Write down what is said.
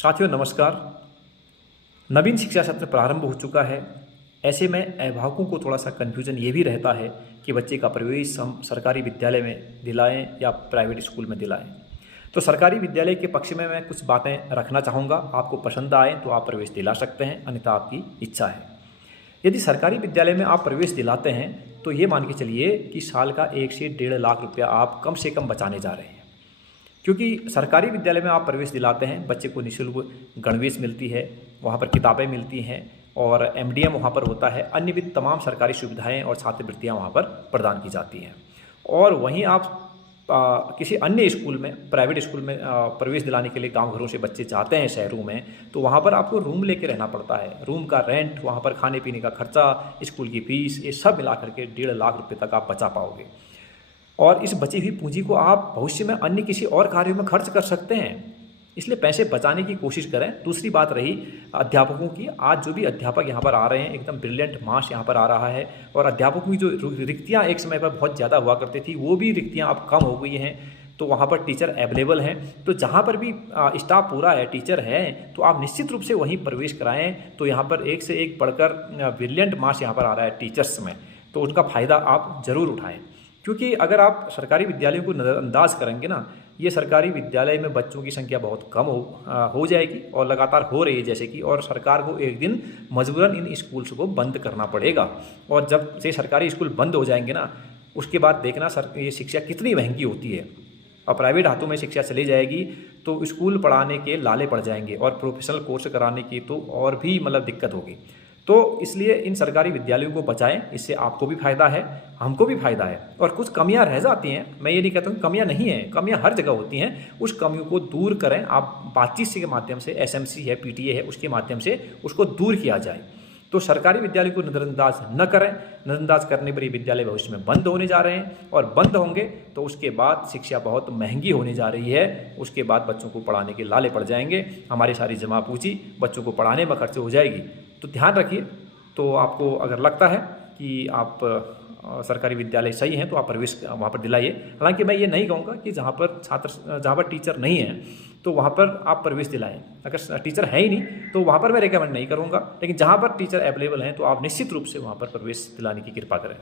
साथियों नमस्कार। नवीन शिक्षा सत्र प्रारंभ हो चुका है। ऐसे में अभिभावकों को थोड़ा सा कन्फ्यूजन ये भी रहता है कि बच्चे का प्रवेश हम सरकारी विद्यालय में दिलाएं या प्राइवेट स्कूल में दिलाएं। तो सरकारी विद्यालय के पक्ष में मैं कुछ बातें रखना चाहूँगा। आपको पसंद आए तो आप प्रवेश दिला सकते हैं, अन्यथा आपकी इच्छा है। यदि सरकारी विद्यालय में आप प्रवेश दिलाते हैं तो ये मान के चलिए कि साल का 1 से 1.5 लाख रुपया आप कम से कम बचाने जा रहे हैं। क्योंकि सरकारी विद्यालय में आप प्रवेश दिलाते हैं, बच्चे को निःशुल्क गणवेश मिलती है, वहाँ पर किताबें मिलती हैं और एमडीएम वहाँ पर होता है, अन्य भी तमाम सरकारी सुविधाएं और छात्रवृत्तियाँ वहाँ पर प्रदान की जाती हैं। और वहीं आप किसी अन्य स्कूल में, प्राइवेट स्कूल में प्रवेश दिलाने के लिए गांव घरों से बच्चे जाते हैं शहरों में, तो वहाँ पर आपको रूम लेके रहना पड़ता है। रूम का रेंट, वहाँ पर खाने पीने का खर्चा, स्कूल की फीस, ये सब मिला करके 1.5 लाख रुपये तक आप बचा पाओगे। और इस बची हुई पूंजी को आप भविष्य में अन्य किसी और कार्यों में खर्च कर सकते हैं। इसलिए पैसे बचाने की कोशिश करें। दूसरी बात रही अध्यापकों की। आज जो भी अध्यापक यहाँ पर आ रहे हैं, एकदम ब्रिलियंट मास यहाँ पर आ रहा है और अध्यापकों की जो रिक्तियाँ एक समय पर बहुत ज़्यादा हुआ करती थी, वो भी रिक्तियाँ अब कम हो गई हैं। तो वहाँ पर टीचर अवेलेबल हैं। तो जहाँ पर भी स्टाफ पूरा है, टीचर हैं, तो आप निश्चित रूप से वहीं प्रवेश कराएँ। तो यहाँ पर एक से एक बढ़कर ब्रिलियंट मास यहाँ पर आ रहा है टीचर्स में, तो उनका फ़ायदा आप ज़रूर उठाएँ। क्योंकि अगर आप सरकारी विद्यालयों को नज़रअंदाज करेंगे ना, ये सरकारी विद्यालय में बच्चों की संख्या बहुत कम हो जाएगी और लगातार हो रही है जैसे कि, और सरकार को एक दिन मजबूरन इन स्कूल्स को बंद करना पड़ेगा। और जब से सरकारी स्कूल बंद हो जाएंगे ना, उसके बाद देखना ये शिक्षा कितनी महंगी होती है। और प्राइवेट हाथों में शिक्षा चली जाएगी तो स्कूल पढ़ाने के लाले पड़ जाएंगे और प्रोफेशनल कोर्स कराने की तो और भी दिक्कत होगी। तो इसलिए इन सरकारी विद्यालयों को बचाएं, इससे आपको भी फ़ायदा है, हमको भी फ़ायदा है। और कुछ कमियां रह जाती हैं, मैं ये नहीं कहता हूँ कमियां नहीं हैं, कमियां हर जगह होती हैं। उस कमियों को दूर करें आप, बातचीत के माध्यम से, एसएमसी है, पीटीए है, उसके माध्यम से उसको दूर किया जाए। तो सरकारी विद्यालय को नज़रअंदाज न करें। नज़रअंदाज करने पर ये विद्यालय भविष्य में बंद होने जा रहे हैं और बंद होंगे तो उसके बाद शिक्षा बहुत महंगी होने जा रही है। उसके बाद बच्चों को पढ़ाने के लाले पड़ जाएंगे, हमारी सारी जमा पूंजी बच्चों को पढ़ाने में खर्च हो जाएगी। तो ध्यान रखिए। तो आपको अगर लगता है कि आप सरकारी विद्यालय सही हैं तो आप प्रवेश वहाँ पर दिलाइए। हालांकि मैं ये नहीं कहूँगा कि जहाँ पर टीचर नहीं है तो वहाँ पर आप प्रवेश दिलाएं। अगर टीचर है ही नहीं तो वहाँ पर मैं रिकमेंड नहीं करूँगा, लेकिन जहाँ पर टीचर अवेलेबल हैं तो आप निश्चित रूप से वहाँ पर प्रवेश दिलाने की कृपा करें।